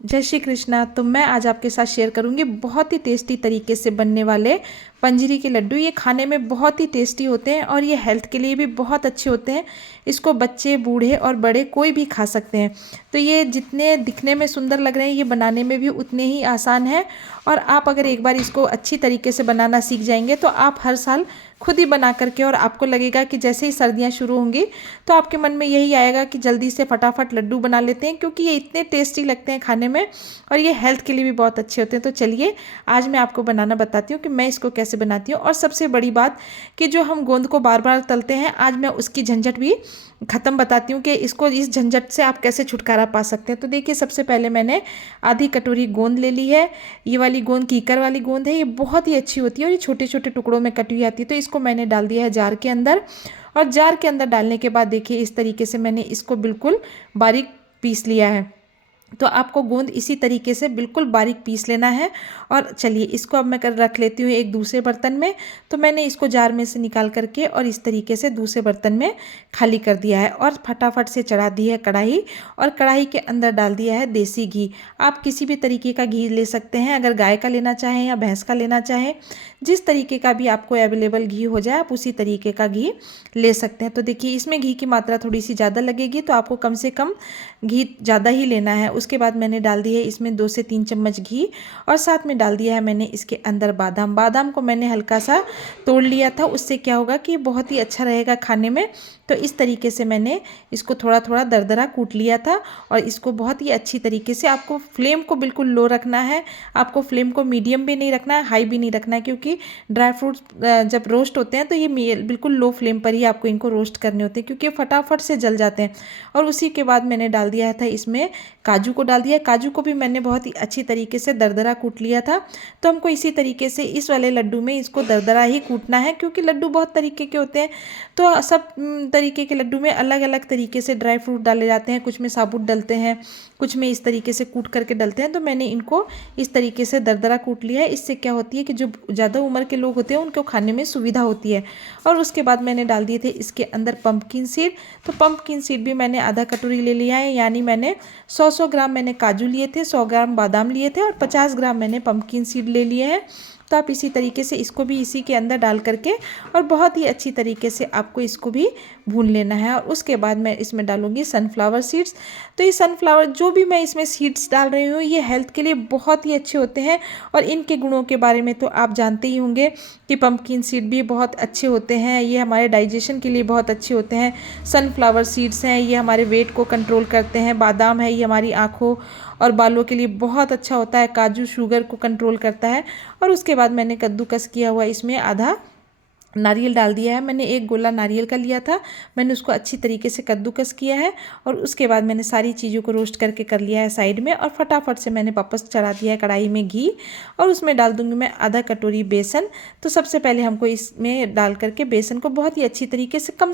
जय श्री कृष्णा। तो मैं आज आपके साथ शेयर करूंगी बहुत ही टेस्टी तरीके से बनने वाले पंजरी के लड्डू। ये खाने में बहुत ही टेस्टी होते हैं और ये हेल्थ के लिए भी बहुत अच्छे होते हैं। इसको बच्चे, बूढ़े और बड़े कोई भी खा सकते हैं। तो ये जितने दिखने में सुंदर लग रहे हैं, ये बनाने में भी उतने ही आसान है। और आप अगर एक बार इसको अच्छी तरीके से बनाना सीख जाएंगे तो आप हर साल खुद ही बना करके, और आपको लगेगा कि जैसे ही सर्दियाँ शुरू होंगी तो आपके मन में यही आएगा कि जल्दी से फटाफट लड्डू बना लेते हैं, क्योंकि ये इतने टेस्टी लगते हैं खाने में और ये हेल्थ के लिए भी बहुत अच्छे होते हैं। तो चलिए आज मैं आपको बनाना बताती हूँ कि मैं इसको कैसे बनाती हूँ। और सबसे बड़ी बात कि जो हम गोंद को बार बार तलते हैं, आज मैं उसकी झंझट भी ख़त्म बताती हूँ कि इसको, इस झंझट से आप कैसे छुटकारा पा सकते हैं। तो देखिए, सबसे पहले मैंने आधी कटोरी गोंद ले ली है। ये वाली गोंद कीकर वाली गोंद है, ये बहुत ही अच्छी होती है और ये छोटे छोटे टुकड़ों में कटी हुई आती है। तो इसको मैंने डाल दिया है जार के अंदर। और जार के अंदर डालने के बाद देखिए इस तरीके से मैंने इसको बिल्कुल बारीक पीस लिया है। तो आपको गोंद इसी तरीके से बिल्कुल बारीक पीस लेना है। और चलिए इसको अब मैं कर रख लेती हूँ एक दूसरे बर्तन में। तो मैंने इसको जार में से निकाल करके और इस तरीके से दूसरे बर्तन में खाली कर दिया है और फटाफट से चढ़ा दी है कढ़ाई। और कढ़ाई के अंदर डाल दिया है देसी घी। आप किसी भी तरीके का घी ले सकते हैं, अगर गाय का लेना चाहें या भैंस का लेना चाहें, जिस तरीके का भी आपको अवेलेबल घी हो जाए आप उसी तरीके का घी ले सकते हैं। तो देखिए इसमें घी की मात्रा थोड़ी सी ज़्यादा लगेगी, तो आपको कम से कम घी ज़्यादा ही लेना है। उसके बाद मैंने डाल दी है इसमें 2 से 3 चम्मच घी और साथ में डाल दिया है मैंने इसके अंदर बादाम। बादाम को मैंने हल्का सा तोड़ लिया था, उससे क्या होगा कि ये बहुत ही अच्छा रहेगा खाने में। तो इस तरीके से मैंने इसको थोड़ा थोड़ा दरदरा कूट लिया था और इसको बहुत ही अच्छी तरीके से, आपको फ्लेम को बिल्कुल लो रखना है। आपको फ्लेम को मीडियम भी नहीं रखना है, हाई भी नहीं रखना है, क्योंकि ड्राई फ्रूट्स जब रोस्ट होते हैं तो ये बिल्कुल लो फ्लेम पर ही आपको इनको रोस्ट करने होते हैं, क्योंकि फटाफट से जल जाते हैं। और उसी के बाद मैंने डाल दिया था इसमें काजू को डाल दिया। काजू को भी मैंने बहुत ही अच्छी तरीके से दरदरा कूट लिया था। तो हमको इसी तरीके से इस वाले लड्डू में इसको दरदरा ही कूटना है, क्योंकि लड्डू बहुत तरीके के होते हैं। तो सब तरीके के लड्डू में अलग अलग तरीके से ड्राई फ्रूट डाले जाते हैं, कुछ में साबुत डलते हैं, कुछ में इस तरीके से कूट करके डलते हैं। तो मैंने इनको इस तरीके से दरदरा कूट लिया है। इससे क्या होती है कि जो ज़्यादा उम्र के लोग होते हैं उनको खाने में सुविधा होती है। और उसके बाद मैंने डाल दिए थे इसके अंदर पंपकिन सीड। तो पंपकिन सीड भी मैंने आधा कटोरी ले लिया है, यानी मैंने 100 ग्राम मैंने काजू लिए थे, 100 ग्राम बादाम लिए थे और 50 ग्राम मैंने पंपकिन सीड ले लिए हैं। तो आप इसी तरीके से इसको भी इसी के अंदर डाल करके और बहुत ही अच्छी तरीके से आपको इसको भी भून लेना है। और उसके बाद मैं इसमें डालूंगी सनफ्लावर सीड्स। तो ये सनफ्लावर जो भी मैं इसमें सीड्स डाल रही हूँ, ये हेल्थ के लिए बहुत ही अच्छे होते हैं। और इनके गुणों के बारे में तो आप जानते ही होंगे कि पंपकिन सीड भी बहुत अच्छे होते हैं, ये हमारे डाइजेशन के लिए बहुत अच्छे होते हैं। सनफ्लावर सीड्स हैं, ये हमारे वेट को कंट्रोल करते हैं। बादाम है, ये हमारी आँखों और बालों के लिए बहुत अच्छा होता है। काजू शुगर को कंट्रोल करता है। और उसके बाद मैंने कद्दूकस किया हुआ इसमें आधा नारियल डाल दिया है। मैंने एक गोला नारियल का लिया था, मैंने उसको अच्छी तरीके से कद्दूकस किया है। और उसके बाद मैंने सारी चीज़ों को रोस्ट करके कर लिया है साइड में। और फटाफट से मैंने वापस चढ़ा दिया है कढ़ाई में घी और उसमें डाल दूंगी मैं आधा कटोरी बेसन। तो सबसे पहले हमको इसमें डाल करके बेसन को बहुत ही अच्छी तरीके से कम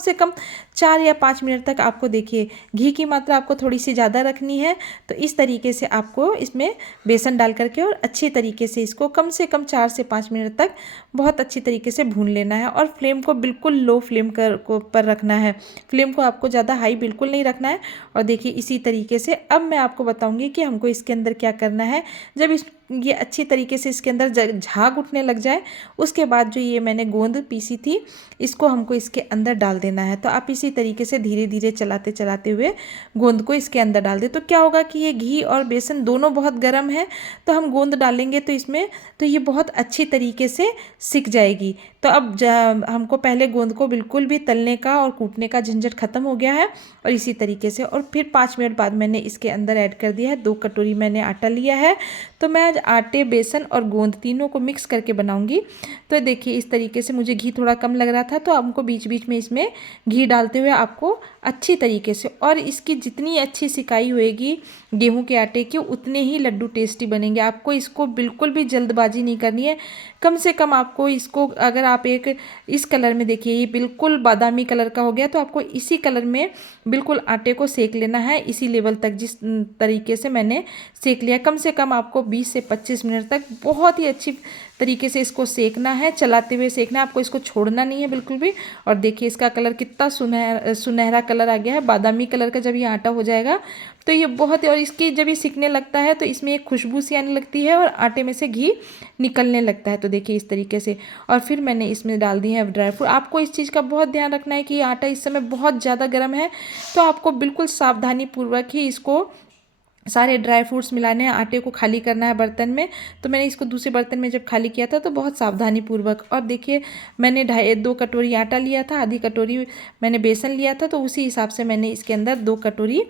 4 या 5 मिनट तक, आपको देखिए घी की मात्रा आपको थोड़ी सी ज़्यादा रखनी है। तो इस तरीके से आपको इसमें बेसन डाल करके और अच्छी तरीके से इसको कम 4 से 5 मिनट तक बहुत अच्छी तरीके से भून लेना है। और फ्लेम को बिल्कुल लो फ्लेम पर रखना है, फ्लेम को आपको ज़्यादा हाई बिल्कुल नहीं रखना है। और देखिए इसी तरीके से अब मैं आपको बताऊंगी कि हमको इसके अंदर क्या करना है। जब ये अच्छी तरीके से इसके अंदर झाग उठने लग जाए, उसके बाद जो ये मैंने गोंद पीसी थी इसको हमको इसके अंदर डाल देना है। तो आप इसी तरीके से धीरे धीरे चलाते चलाते हुए गोंद को इसके अंदर डाल दें। तो क्या होगा कि ये घी और बेसन दोनों बहुत गर्म है, तो हम गोंद डालेंगे तो इसमें तो ये बहुत अच्छी तरीके से सिक जाएगी। तो अब हमको पहले गोंद को बिल्कुल भी तलने का और कूटने का झंझट ख़त्म हो गया है। और इसी तरीके से और फिर 5 मिनट बाद मैंने इसके अंदर ऐड कर दिया है 2 कटोरी मैंने आटा लिया है। तो मैं आज आटे, बेसन और गोंद तीनों को मिक्स करके बनाऊंगी। तो देखिए इस तरीके से मुझे घी थोड़ा कम लग रहा था, तो हमको बीच बीच में इसमें घी डालते हुए आपको अच्छी तरीके से, और इसकी जितनी अच्छी सिकाई होएगी गेहूं के आटे की, उतने ही लड्डू टेस्टी बनेंगे। आपको इसको बिल्कुल भी जल्दबाजी नहीं करनी है। कम से कम आपको इसको, अगर आप एक इस कलर में देखिए ये बिल्कुल बादामी कलर का हो गया, तो आपको इसी कलर में बिल्कुल आटे को सेक लेना है, इसी लेवल तक जिस तरीके से मैंने सेक लिया। कम से कम आपको 20 से 25 मिनट तक बहुत ही अच्छी तरीके से इसको सेकना है, चलाते हुए सेकना है, आपको इसको छोड़ना नहीं है बिल्कुल भी। और देखिए इसका कलर कितना सुनहरा कलर आ गया है, बादामी कलर का। जब ये आटा हो जाएगा तो ये बहुत, और इसकी जब ये सिकने लगता है तो इसमें एक खुशबू सी आने लगती है और आटे में से घी निकलने लगता है। तो देखिए इस तरीके से। और फिर मैंने इसमें डाल दिए हैं ड्राई फ्रूट। आपको इस चीज़ का बहुत ध्यान रखना है कि आटा इस समय बहुत ज़्यादा गर्म है, तो आपको बिल्कुल सावधानी पूर्वक ही इसको सारे ड्राई फ्रूट्स मिलाने हैं, आटे को खाली करना है बर्तन में। तो मैंने इसको दूसरे बर्तन में जब खाली किया था तो बहुत सावधानी पूर्वक। और देखिए मैंने 2 कटोरी आटा लिया था, आधी कटोरी मैंने बेसन लिया था, तो उसी हिसाब से मैंने इसके अंदर 2 कटोरी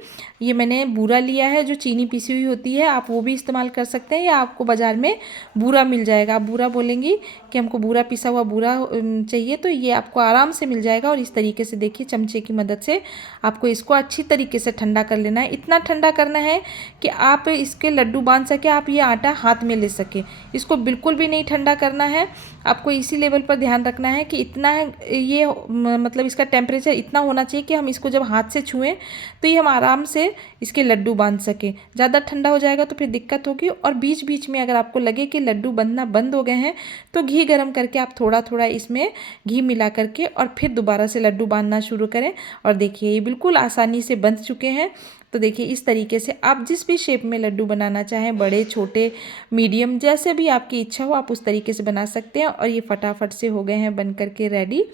ये मैंने बूरा लिया है, जो चीनी पीसी हुई होती है। आप वो भी इस्तेमाल कर सकते हैं, या आपको बाज़ार में बूरा मिल जाएगा। आप बूरा बोलेंगी कि हमको बूरा पिसा हुआ बूरा चाहिए, तो ये आपको आराम से मिल जाएगा। और इस तरीके से देखिए चमचे की मदद से आपको इसको अच्छी तरीके से ठंडा कर लेना है। इतना ठंडा करना है कि आप इसके लड्डू बांध सके, आप ये आटा हाथ में ले सके। इसको बिल्कुल भी नहीं ठंडा करना है, आपको इसी लेवल पर ध्यान रखना है कि इतना ये मतलब इसका टेम्परेचर इतना होना चाहिए कि हम इसको जब हाथ से छुएं तो ये हम आराम से इसके लड्डू बांध सकें। ज़्यादा ठंडा हो जाएगा तो फिर दिक्कत होगी। और बीच बीच में अगर आपको लगे कि लड्डू बनना बंद हो गए हैं तो घी गर्म करके आप थोड़ा थोड़ा इसमें घी मिला करके और फिर दोबारा से लड्डू बांधना शुरू करें। और देखिए ये बिल्कुल आसानी से बंध चुके हैं। तो देखिए इस तरीके से आप जिस भी शेप में लड्डू बनाना चाहें, बड़े छोटे मीडियम जैसे भी आपकी इच्छा हो, आप उस तरीके से बना सकते हैं। और ये फटाफट से हो गए हैं बन करके रेडी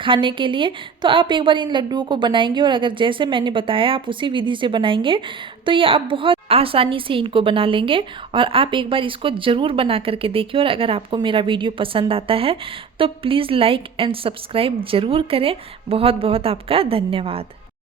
खाने के लिए। तो आप एक बार इन लड्डुओं को बनाएंगे और अगर जैसे मैंने बताया आप उसी विधि से बनाएंगे तो ये आप बहुत आसानी से इनको बना लेंगे। और आप एक बार इसको ज़रूर बना करके देखिए। और अगर आपको मेरा वीडियो पसंद आता है तो प्लीज़ लाइक एंड सब्सक्राइब ज़रूर करें। बहुत बहुत आपका धन्यवाद।